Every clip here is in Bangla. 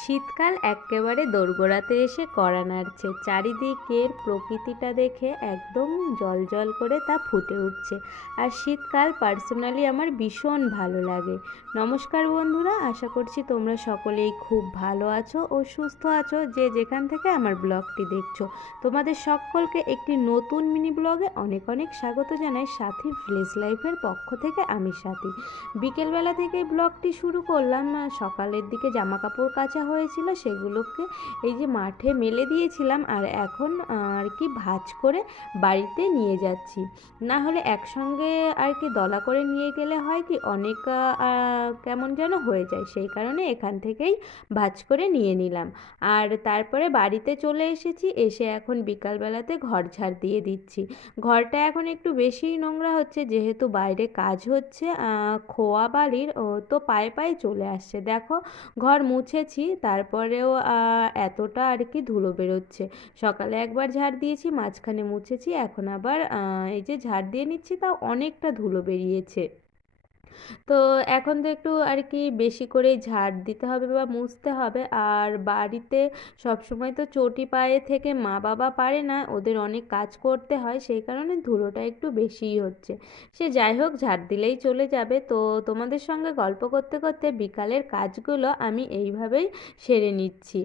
শীতকাল এক্কেবারে দোরগোড়াতে এসে কড়া নাড়ছে। চারিদিকের প্রকৃতিটা দেখে একদম জ্বলজ্বল করে তা ফুটে উঠছে। আর শীতকাল পার্সোনালি আমার ভীষণ ভালো লাগে। নমস্কার বন্ধুরা, আশা করছি তোমরা সকলেই খুব ভালো আছো ও সুস্থ আছো, যে যেখান থেকে আমার ব্লগটি দেখছো। তোমাদের সকলকে একটি নতুন মিনি ব্লগে অনেক অনেক স্বাগত জানাই। সাথী ভিলেজ লাইফের পক্ষ থেকে আমি সাথী। বিকেলবেলা থেকে ব্লগটি শুরু করলাম। সকালের দিকে জামা কাপড় কাচা হয়েছিল, সেগুলোকে এই যে মাঠে মেলে দিয়েছিলাম, আর এখন আর কি ভাঁজ করে বাড়িতে নিয়ে যাচ্ছি। না হলে একসঙ্গে আর কি দলা করে নিয়ে গেলে হয় কি অনেক কেমন যেন হয়ে যায়, সেই কারণে এখান থেকেই ভাঁজ করে নিয়ে নিলাম। আর তারপরে বাড়িতে চলে এসেছি, এসে এখন বিকালবেলাতে ঘর ঝাড় দিয়ে দিচ্ছি। ঘরটা এখন একটু বেশিই নোংরা হচ্ছে, যেহেতু বাইরে কাজ হচ্ছে। খোয়া বালির তো পায়ে পায়ে চলে আসছে। দেখো, ঘর মুছেছি, তারপরেও এতটা আর কি ধুলো বেরোচ্ছে। সকালে একবার ঝাড় দিয়েছি, মাঝখানে মুছেছি, এখন আবার এই যে ঝাড় দিয়ে নিচ্ছি, তাও অনেকটা ধুলো বেরিয়েছে। তো এখন তো একটু আর কি বেশি করেই ঝাড় দিতে হবে বা মুছতে হবে। আর বাড়িতে সবসময় তো চটি পায়ে থেকে মা বাবা পারে না, ওদের অনেক কাজ করতে হয়, সেই কারণে ধুলোটা একটু বেশিই হচ্ছে। সে যাই হোক, ঝাড় দিলেই চলে যাবে। তো তোমাদের সঙ্গে গল্প করতে করতে বিকালের কাজগুলো আমি এইভাবেই সেরে নিচ্ছি।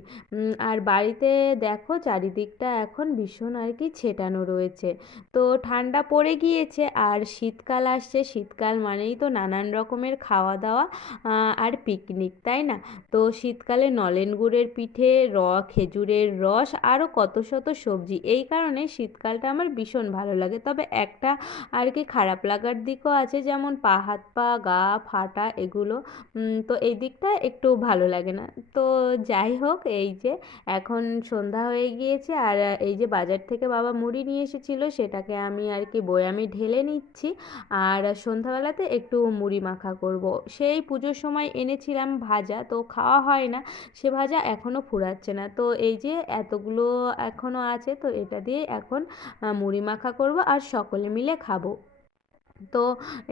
আর বাড়িতে দেখো চারিদিকটা এখন ভীষণ আর কি ছেটানো রয়েছে। তো ঠান্ডা পড়ে গিয়েছে আর শীতকাল আসছে। শীতকাল মানেই তো নানান রকমের খাওয়া দাওয়া আর পিকনিক, তাই না? তো শীতকালে নলেন গুড়ের পিঠে, খেজুরের রস, আরও কত শত সবজি। এই কারণে শীতকালটা আমার ভীষণ ভালো লাগে। তবে একটা আর কি খারাপ লাগার দিকও আছে, যেমন পা হাত পা গা ফাটা এগুলো। তো এই দিকটা একটু ভালো লাগে না। তো যাই হোক, এই যে এখন সন্ধ্যা হয়ে গিয়েছে, আর এই যে বাজার থেকে বাবা মুড়ি নিয়ে এসেছিলো, সেটাকে আমি আর কি বয়ামে ঢেলে নিচ্ছি। আর সন্ধ্যাবেলাতে একটু মুড়ি মাখা করব। সেই পুজোর সময় এনেছিলাম ভাজা, তো খাওয়া হয় না, সে ভাজা এখনও ফুরাচ্ছে না। তো এই যে এতগুলো এখনও আছে, তো এটা দিয়ে এখন মুড়ি মাখা করব আর সকলে মিলে খাবো। তো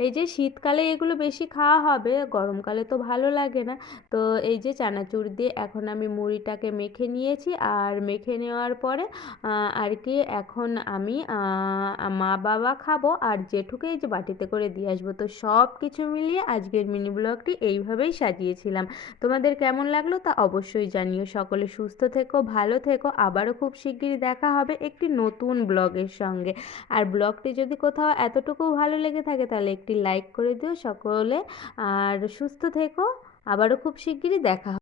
এই যে শীতকালে এগুলো বেশি খাওয়া হবে, গরমকালে তো ভালো লাগে না। তো এই যে চানাচুর দিয়ে এখন আমি মুড়িটাকে মেখে নিয়েছি, আর মেখে নেওয়ার পরে আর কি এখন আমি মা বাবা খাবো, আর জেঠুকে এই যে বাটিতে করে দিয়ে আসবো। তো সব কিছু মিলিয়ে আজকের মিনি ব্লগটি এইভাবেই সাজিয়েছিলাম। তোমাদের কেমন লাগলো তা অবশ্যই জানিও। সকলে সুস্থ থেকো, ভালো থেকো। আবারও খুব শিগগিরই দেখা হবে একটি নতুন ব্লগের সঙ্গে। আর ব্লগটি যদি কোথাও এতটুকু ভালো লেগে থাকে তাহলে একটি লাইক করে দিও সকলে। আর সুস্থ থেকো, আবারও খুব শিগগিরই দেখা হবে।